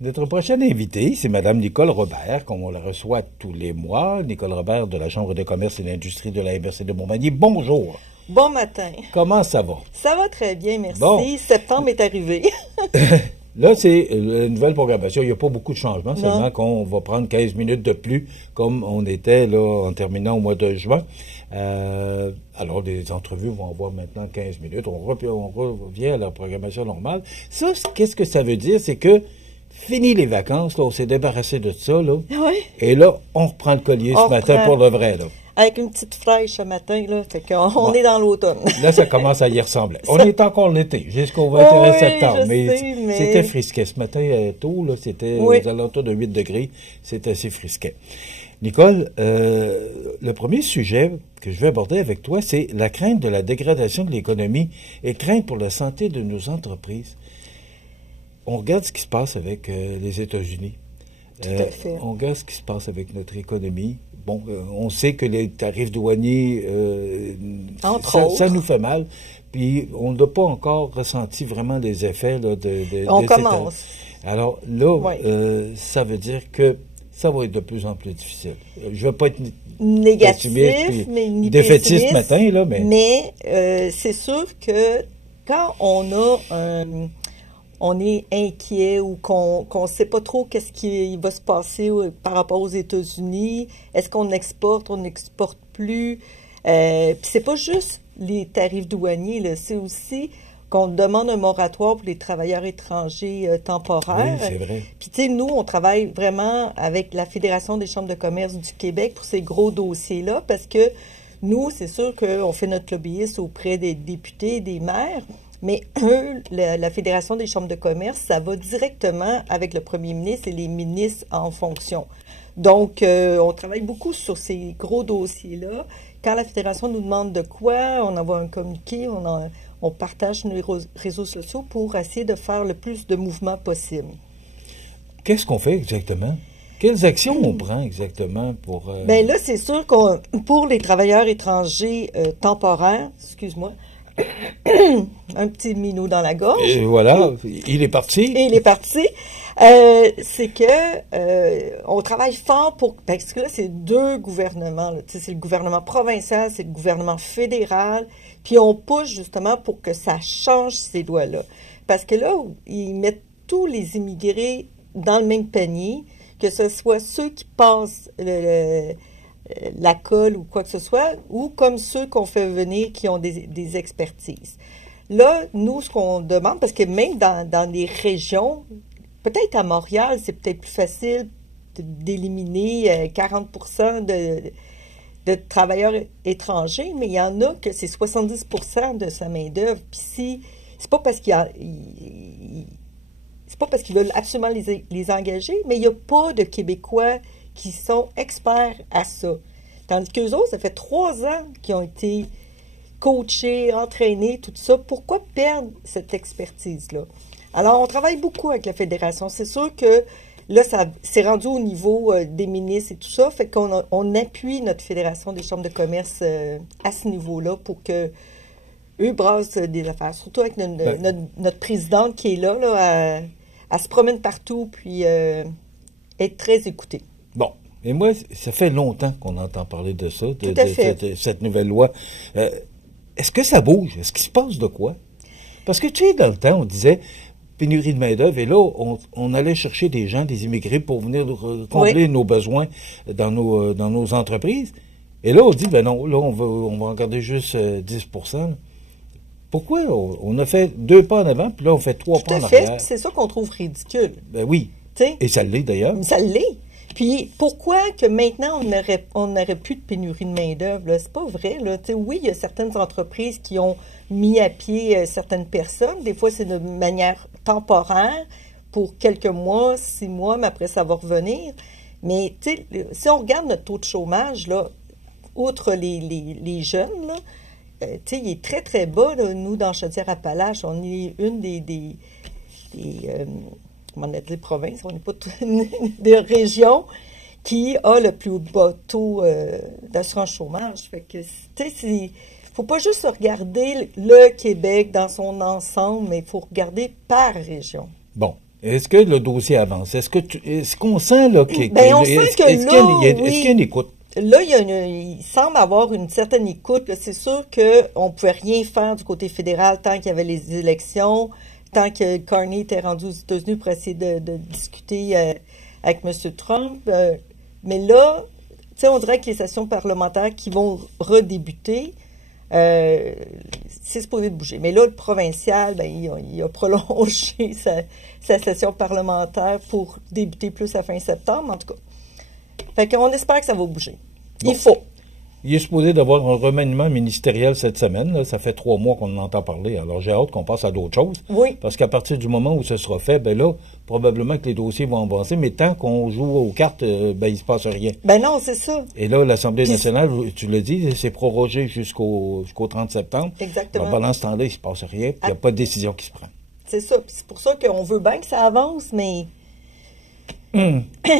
Notre prochaine invitée, c'est Mme Nicole Robert, comme on la reçoit tous les mois. Nicole Robert de la Chambre de commerce et d'industrie de la MRC de Montmagny. Bonjour. Bon matin. Comment ça va? Ça va très bien, merci. Bon. Septembre est arrivé. Là, c'est la nouvelle programmation. Il n'y a pas beaucoup de changements, Non. seulement qu'on va prendre 15 minutes de plus, comme on était là en terminant au mois de juin. Alors, les entrevues vont avoir maintenant 15 minutes. On revient à la programmation normale. Ça, qu'est-ce que ça veut dire? C'est que fini les vacances, là, on s'est débarrassé de ça, là. Oui. Et là, on reprend le collier ce matin pour le vrai, là. Avec une petite flèche ce matin, là. Fait qu'on est dans l'automne. Là, ça commence à y ressembler. On est encore l'été, jusqu'au 21 septembre. Mais C'était frisquet. Ce matin, tôt, là, c'était aux alentours de 8 degrés. C'est assez frisquet. Nicole, le premier sujet que je vais aborder avec toi, c'est la crainte de la dégradation de l'économie et crainte pour la santé de nos entreprises. On regarde ce qui se passe avec les États-Unis. Tout à fait. On regarde ce qui se passe avec notre économie. Bon, on sait que les tarifs douaniers, ça nous fait mal. Puis, on n'a pas encore ressenti vraiment les effets là, on commence. Alors là, ça veut dire que ça va être de plus en plus difficile. Je ne veux pas être négatif, mais ni défaitiste ce matin, là, mais c'est sûr que quand on est inquiet ou qu'on ne sait pas trop qu'est-ce qui va se passer par rapport aux États-Unis. Est-ce qu'on exporte, on n'exporte plus? Puis c'est pas juste les tarifs douaniers, là, c'est aussi qu'on demande un moratoire pour les travailleurs étrangers temporaires. Oui, c'est vrai. Puis tu sais, nous, on travaille vraiment avec la Fédération des chambres de commerce du Québec pour ces gros dossiers-là parce que nous, c'est sûr qu'on fait notre lobbyisme auprès des députés et des maires. Mais eux, la Fédération des chambres de commerce, ça va directement avec le premier ministre et les ministres en fonction. Donc, on travaille beaucoup sur ces gros dossiers-là. Quand la Fédération nous demande de quoi, on envoie un communiqué, on partage sur les réseaux sociaux pour essayer de faire le plus de mouvements possible. Qu'est-ce qu'on fait exactement? Quelles actions on prend exactement pour... Bien là, c'est sûr qu'on pour les travailleurs étrangers temporaires, excuse-moi, un petit minou dans la gorge. Et voilà, il est parti. Et il est parti. C'est que on travaille fort pour... Parce que là, c'est deux gouvernements. C'est le gouvernement provincial, c'est le gouvernement fédéral. Puis on pousse justement pour que ça change ces lois-là. Parce que là, ils mettent tous les immigrés dans le même panier, que ce soit ceux qui passent la colle ou quoi que ce soit, ou comme ceux qu'on fait venir qui ont des expertises. Là, nous, ce qu'on demande, parce que même dans les régions, peut-être à Montréal, c'est peut-être plus facile d'éliminer 40% de travailleurs étrangers, mais il y en a que c'est 70% de sa main-d'œuvre. Puis c'est pas parce c'est pas parce qu'ils veulent absolument les engager, mais il n'y a pas de Québécois qui sont experts à ça. Tandis qu'eux autres, ça fait 3 ans qu'ils ont été coachés, entraînés, tout ça. Pourquoi perdre cette expertise-là? Alors, on travaille beaucoup avec la Fédération. C'est sûr que là, ça c'est rendu au niveau des ministres et tout ça, fait qu'on appuie notre Fédération des chambres de commerce à ce niveau-là pour que eux brassent des affaires. Surtout avec notre présidente qui est là elle se promène partout, puis être très écoutée. Bon. Et moi, ça fait longtemps qu'on entend parler de ça, de cette nouvelle loi. Est-ce que ça bouge? Est-ce qu'il se passe de quoi? Parce que, tu sais, dans le temps, on disait pénurie de main-d'œuvre, et là, on allait chercher des gens, des immigrés, pour venir combler nos besoins dans nos entreprises. Et là, on dit, ben non, là, on va en garder juste 10%. Pourquoi? On a fait 2 pas en avant, puis là, on fait 3 pas en arrière. C'est ça qu'on trouve ridicule. Ben oui. T'sais? Et ça l'est, d'ailleurs. Ça l'est. Puis pourquoi que maintenant on n'aurait plus de pénurie de main-d'œuvre? C'est pas vrai. Là. Oui, il y a certaines entreprises qui ont mis à pied certaines personnes. Des fois, c'est de manière temporaire pour quelques mois, 6 mois, mais après, ça va revenir. Mais si on regarde notre taux de chômage, là, outre les jeunes, là, il est très, très bas. Là. Nous, dans Chaudière-Appalaches, on est une des comment on a dit, provinces, on n'est pas des régions qui a le plus bas taux d'assurance chômage. Fait que, faut pas juste regarder le Québec dans son ensemble, mais il faut regarder par région. Bon. Est-ce que le dossier avance? Est-ce qu'on sent là qu'il on sent que est-ce qu'il y a une écoute? Là, il semble avoir une certaine écoute. C'est sûr qu'on ne pouvait rien faire du côté fédéral tant qu'il y avait les élections, tant que Carney était rendu aux États-Unis pour essayer de discuter avec M. Trump. Mais là, tu sais, on dirait que les sessions parlementaires qui vont redébuter, c'est supposé de bouger. Mais là, le provincial, il a prolongé sa session parlementaire pour débuter plus à fin septembre, en tout cas. Fait qu'on espère que ça va bouger. Bon. Il faut. Il est supposé d'avoir un remaniement ministériel cette semaine. Là. Ça fait 3 mois qu'on en entend parler. Alors, j'ai hâte qu'on passe à d'autres choses. Oui. Parce qu'à partir du moment où ce sera fait, là, probablement que les dossiers vont avancer. Mais tant qu'on joue aux cartes, il se passe rien. Non, c'est ça. Et là, l'Assemblée nationale, tu l'as dit, c'est prorogé jusqu'au 30 septembre. Exactement. Alors, pendant ce temps-là, il se passe rien. Puis il n'y a pas de décision qui se prend. C'est ça. Puis c'est pour ça qu'on veut bien que ça avance, mais...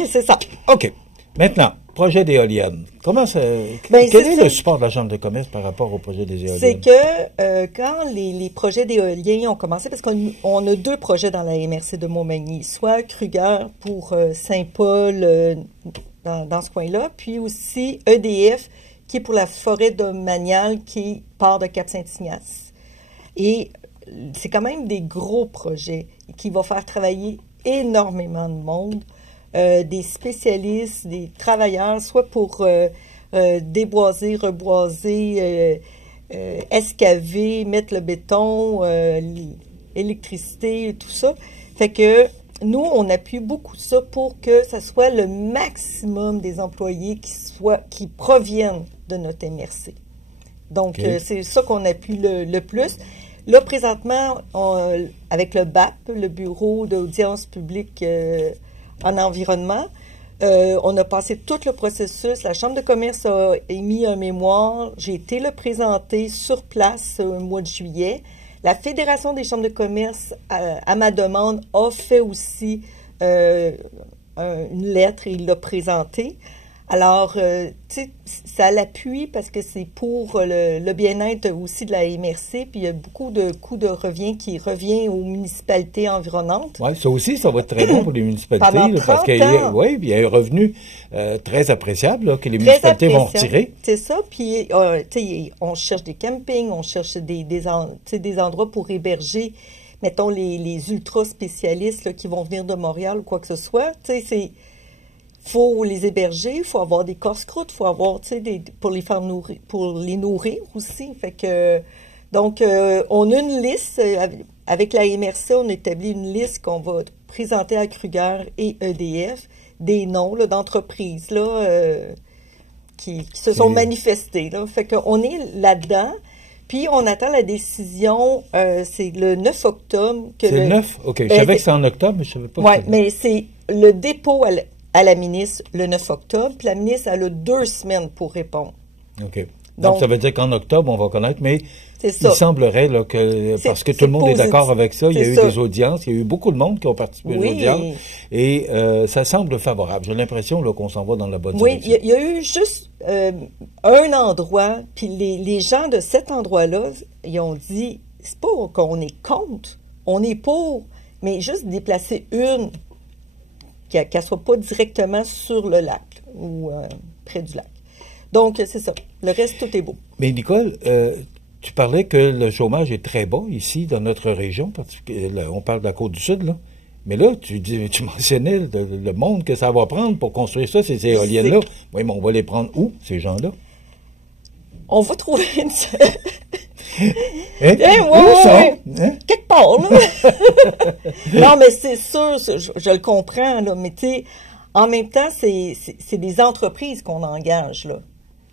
C'est ça. OK. Maintenant, projet d'éoliennes. Comment ça... quel est le support de la Chambre de commerce par rapport au projet des éoliennes? C'est que quand les projets d'éoliens ont commencé, parce qu'on a 2 projets dans la MRC de Montmagny, soit Kruger pour Saint-Paul, dans ce coin-là, puis aussi EDF, qui est pour la forêt domaniale qui part de Cap-Saint-Ignace. Et c'est quand même des gros projets qui vont faire travailler énormément de monde. Des spécialistes, des travailleurs, soit pour déboiser, reboiser, escaver, mettre le béton, l'électricité, tout ça. Fait que nous, on appuie beaucoup ça pour que ça soit le maximum des employés qui proviennent de notre MRC. Donc, c'est ça qu'on appuie le plus. Là, présentement, avec le BAP, le Bureau d'audience publique en environnement, on a passé tout le processus. La Chambre de commerce a émis un mémoire. J'ai été le présenter sur place au mois de juillet. La Fédération des chambres de commerce, à ma demande, a fait aussi une lettre et il l'a présentée. Alors, tu sais, ça l'appuie parce que c'est pour le bien-être aussi de la MRC, puis il y a beaucoup de coûts de revient qui revient aux municipalités environnantes. Oui, ça aussi, ça va être très bon pour les municipalités. Pendant 30 parce qu'il y a, il y a un revenu très appréciable là, que les municipalités vont retirer. C'est ça, puis tu sais, on cherche des campings, on cherche des endroits pour héberger, mettons, les ultra-spécialistes là, qui vont venir de Montréal ou quoi que ce soit. Tu sais, c'est... faut les héberger, il faut avoir des casse-croûtes, il faut avoir, tu sais, pour les faire nourrir, pour les nourrir aussi. Fait que, donc, on a une liste, avec la MRC, on établit une liste qu'on va présenter à Kruger et EDF, des noms là, d'entreprises là, qui se sont manifestées. Là. Fait qu'on est là-dedans. Puis, on attend la décision, c'est le 9 octobre. C'est le 9? OK. Je savais que c'est en octobre, mais je ne savais pas. Oui, mais c'est le dépôt à la ministre le 9 octobre, puis la ministre, elle a 2 semaines pour répondre. OK. Donc, ça veut dire qu'en octobre, on va connaître, mais il semblerait là, que, parce que tout le monde est d'accord avec ça, il y a eu des audiences, il y a eu beaucoup de monde qui ont participé aux audiences, et ça semble favorable. J'ai l'impression là, qu'on s'en va dans la bonne direction. Oui, il y a eu juste un endroit, puis les gens de cet endroit-là, ils ont dit, c'est pas qu'on est contre, on est pour, mais juste déplacer une, qu'elle ne soit pas directement sur le lac ou près du lac. Donc, c'est ça. Le reste, tout est beau. Mais Nicole, tu parlais que le chômage est très bas ici, dans notre région. Parce que, on parle de la Côte-du-Sud, là. Mais là, tu mentionnais le monde que ça va prendre pour construire ça, ces éoliennes-là. Oui, mais on va les prendre où, ces gens-là? On va trouver une... Quelque part, là. Non, mais c'est sûr, je le comprends, là, mais tu sais, en même temps, c'est des entreprises qu'on engage, là.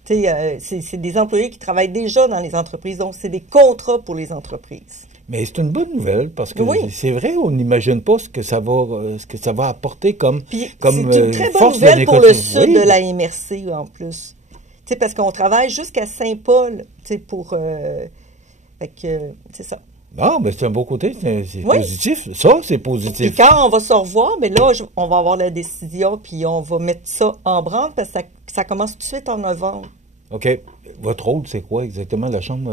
Tu sais, c'est des employés qui travaillent déjà dans les entreprises, donc c'est des contrats pour les entreprises. Mais c'est une bonne nouvelle, parce que c'est vrai, on n'imagine pas ce que ça va apporter comme c'est une très bonne nouvelle pour le sud de la MRC, en plus. Tu sais, parce qu'on travaille jusqu'à Saint-Paul, tu sais, pour... fait que, c'est ça. Non, mais c'est un beau côté, c'est positif. Ça, c'est positif. Et quand on va se revoir, mais là, on va avoir la décision, puis on va mettre ça en branle, parce que ça commence tout de suite en novembre. OK. Votre rôle, c'est quoi exactement, la Chambre?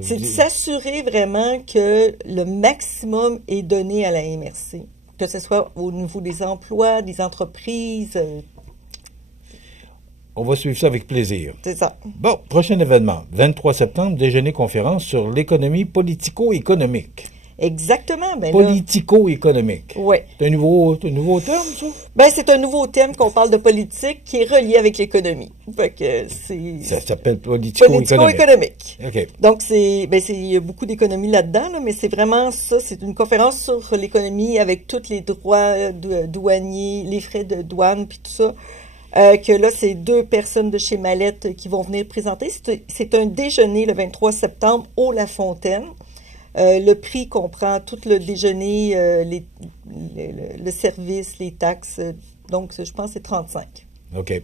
C'est de s'assurer vraiment que le maximum est donné à la MRC. que ce soit au niveau des emplois, des entreprises. On va suivre ça avec plaisir. C'est ça. Bon, prochain événement, 23 septembre, déjeuner-conférence sur l'économie politico-économique. Exactement. Ben Politico-économique. Oui. C'est un nouveau terme, ça? Ben, c'est un nouveau thème qu'on parle de politique qui est relié avec l'économie. Fait que ça s'appelle politico-économique. OK. Donc, il y a beaucoup d'économie là-dedans, là, mais c'est vraiment ça. C'est une conférence sur l'économie avec tous les droits douaniers, les frais de douane, puis tout ça. Que là, c'est 2 personnes de chez Mallette qui vont venir présenter. C'est un déjeuner le 23 septembre au La Fontaine. Le prix comprend tout le déjeuner, le service, les taxes. Donc, je pense que c'est 35. OK.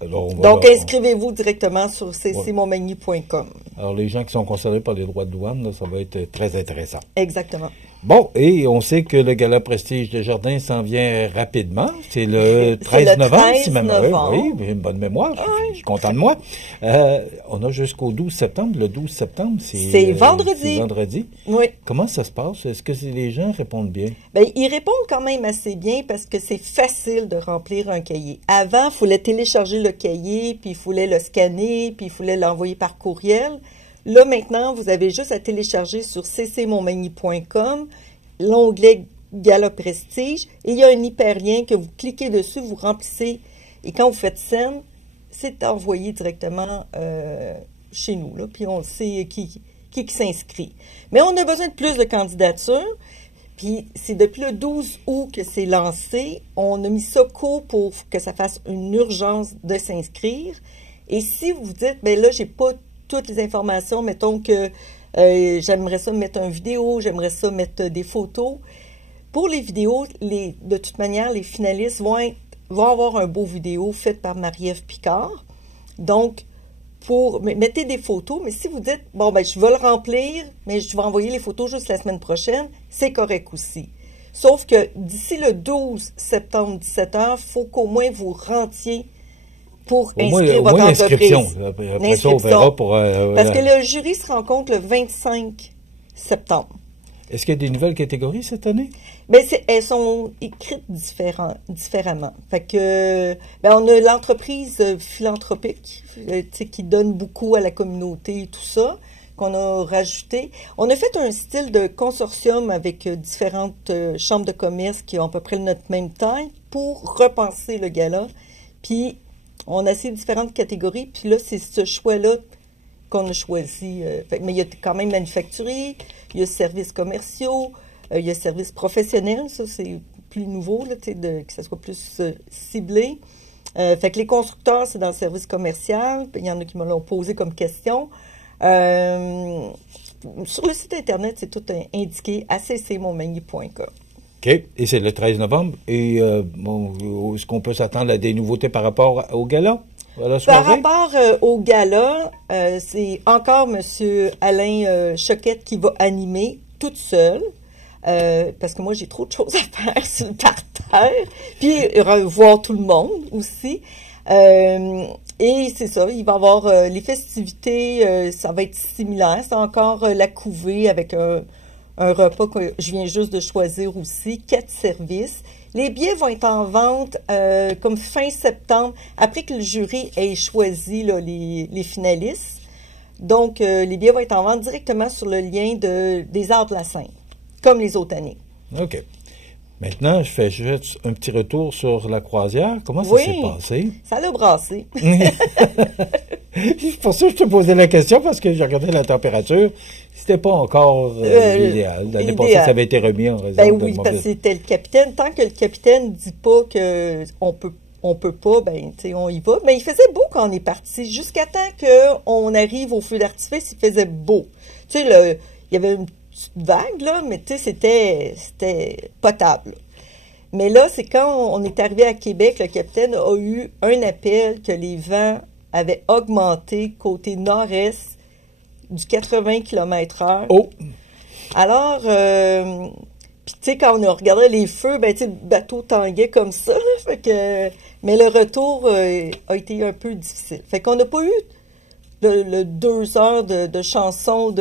Alors, donc, inscrivez-vous directement sur ccmontmagny.com. Alors, les gens qui sont concernés par les droits de douane, là, ça va être très intéressant. Exactement. Bon, et on sait que le Gala Prestige de Jardin s'en vient rapidement. C'est le 13 novembre, si ma mémoire. Oui, j'ai une bonne mémoire. Je suis content de moi. On a jusqu'au 12 septembre. Le 12 septembre, c'est vendredi. C'est vendredi. Oui. Comment ça se passe? Est-ce que les gens répondent bien? Bien, ils répondent quand même assez bien parce que c'est facile de remplir un cahier. Avant, il fallait télécharger le cahier, puis il fallait le scanner, puis il fallait l'envoyer par courriel. Là, maintenant, vous avez juste à télécharger sur ccmontmagny.com l'onglet Gala Prestige et il y a un hyperlien que vous cliquez dessus, vous remplissez et quand vous faites scène, c'est envoyé directement chez nous. Là, puis on sait qui s'inscrit. Mais on a besoin de plus de candidatures. Puis c'est depuis le 12 août que c'est lancé. On a mis ça court pour que ça fasse une urgence de s'inscrire. Et si vous dites, bien là, j'ai pas toutes les informations, mettons que j'aimerais ça mettre une vidéo, j'aimerais ça mettre des photos. Pour les vidéos, de toute manière, les finalistes vont avoir un beau vidéo fait par Marie-Ève Picard. Donc, mettez des photos, mais si vous dites, bon, ben, je vais le remplir, mais je vais envoyer les photos juste la semaine prochaine, c'est correct aussi. Sauf que d'ici le 12 septembre, 17h, il faut qu'au moins vous rentiez pour inscrire votre entreprise. Après ça, on verra pour... Parce que le jury se rencontre le 25 septembre. Est-ce qu'il y a des nouvelles catégories cette année? Bien, elles sont écrites différemment. Fait que, ben, on a l'entreprise philanthropique qui donne beaucoup à la communauté et tout ça, qu'on a rajouté. On a fait un style de consortium avec différentes chambres de commerce qui ont à peu près notre même taille pour repenser le gala. Puis, on a essayé différentes catégories, puis là, c'est ce choix-là qu'on a choisi. Mais il y a quand même manufacturier, il y a services commerciaux, il y a services professionnels, ça c'est plus nouveau, là, que ça soit plus ciblé. Fait que les constructeurs, c'est dans le service commercial, il y en a qui me l'ont posé comme question. Sur le site Internet, c'est tout indiqué à ccmontmagny.com. OK. Et c'est le 13 novembre. Et est-ce qu'on peut s'attendre à des nouveautés par rapport au gala? Par rapport au gala, c'est encore M. Alain Choquette qui va animer toute seule. Parce que moi, j'ai trop de choses à faire sur le parterre. Puis, voir tout le monde aussi. Et c'est ça, il va y avoir les festivités, ça va être similaire. C'est encore la couvée avec un repas que je viens juste de choisir aussi, 4 services. Les billets vont être en vente comme fin septembre, après que le jury ait choisi là, les finalistes. Donc, les billets vont être en vente directement sur le lien des Arts de la Seine, comme les autres années. OK. Maintenant, je fais juste un petit retour sur la croisière. Comment ça s'est passé? Ça l'a brassé. C'est pour ça que je te posais la question, parce que j'ai regardé la température. C'était pas encore l'idéal. L'année passée, ça avait été remis en raison de oui, parce que c'était le capitaine. Tant que le capitaine dit pas qu'on peut pas, ben, tu sais, on y va. Mais il faisait beau quand on est parti. Jusqu'à temps qu'on arrive au feu d'artifice, il faisait beau. Tu sais, il y avait une petite vague, là, mais tu sais, c'était potable. Mais là, c'est quand on est arrivé à Québec, le capitaine a eu un appel que les vents avaient augmenté côté nord-est du 80 km/h. Oh! Alors, puis tu sais, quand on a regardé les feux, ben tu sais, le bateau tanguait comme ça, là, fait que, mais le retour a été un peu difficile. Fait qu'on n'a pas eu le 2 heures de chansons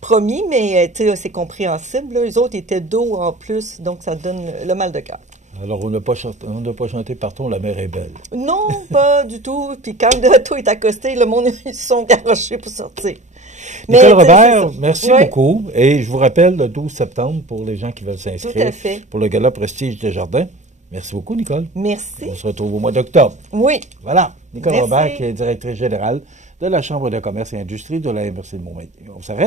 promis, mais c'est compréhensible. Là. Les autres étaient dos en plus, donc ça donne le mal de cœur. Alors, on n'a pas chanté Partons, la mer est belle. Non, pas du tout. Puis quand le bateau est accosté, le monde, ils se sont garochés pour sortir. Nicole Robert, merci beaucoup. Et je vous rappelle le 12 septembre pour les gens qui veulent s'inscrire pour le Gala Prestige des Jardins. Merci beaucoup, Nicole. Merci. On se retrouve au mois d'octobre. Oui. Voilà. Nicole Robert, qui est directrice générale de la Chambre de commerce et industrie de la MRC de Montmagny. On s'arrête.